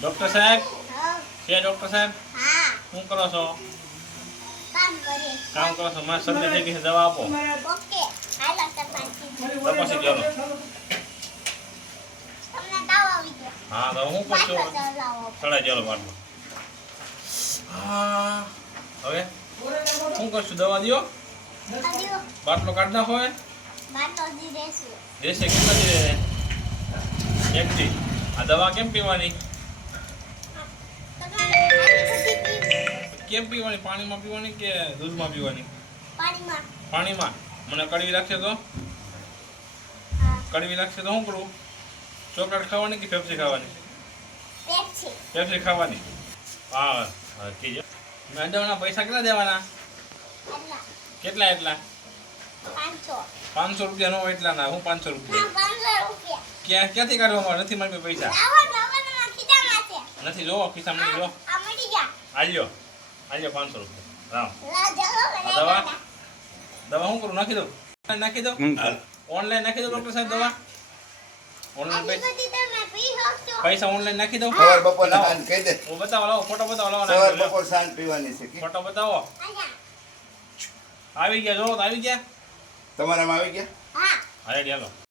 Doctor સાહેબ હા છે ડોક્ટર સાહેબ હા શું કરો છો? કામ કરે કામ કરો છો? મારે શરદી થઈ ગઈ છે, દવા આપો. ઓકે હાલો તપાસી તપાસી ચાલો. તમને તાવ આવી ગયો હા તો હું કરશો? પાછો ચલાવો ચડાઈ ચાલો બાટલો. હા હવે શું કરશું? દવા દ્યો. અદ્યો બાટલો કાઢ નાખો. હવે બાટલો દી દેશું દેશે કેટલા દે? એકથી. આ દવા કેમ પીવાની? તમારે આની બધી પીવી કેમ પીવાની? પાણીમાં પીવાની કે દૂધમાં પીવાની? પાણીમાં પાણીમાં. મને કડવી લાગશે તો? હા કડવી લાગશે તો શું કરું? ચોકલેટ ખાવાની કે પેપ્સી ખાવાની? પેટ છે પેપ્સી ખાવાની. હા હા કીજો. મેડમના પૈસા કેટલા દેવાના? એટલા એટલા 500 500 રૂપિયા નો હોય એટલા ના. હું 500 ના રૂપિયા 500 રૂપિયા ક્યાંથી કાઢવા મારે? નથી મારી પાસે પૈસા. લાવો નવાના ખીચામાં છે નથી. જોવો ખિસ્સામાં જો. આ મળી જા આલ્યો 500 રૂપિયા. રામ. લા જાઓ આ દવા દવા શું કરું? નાખી દઉં? નાખી દઉં? ઓનલાઈન નાખી દઉં ડોક્ટર સાહેબ દવા? ઓનલાઈન આની બધી તમે પી શકશો પૈસા ઓનલાઈન નાખી દઉં? સવાર બપોર સાંજ કહી દે. હું બતાવો, લાવો ફોટો બતાવો, લાવો સવાર નાખી દઉં. બપોર સાંજ પીવાની છે કે? ફોટો બતાવો. આયા આવી ગયા જો. આવી ગયા. તમારામાં આવી ગયા? હા હાલે ચાલો.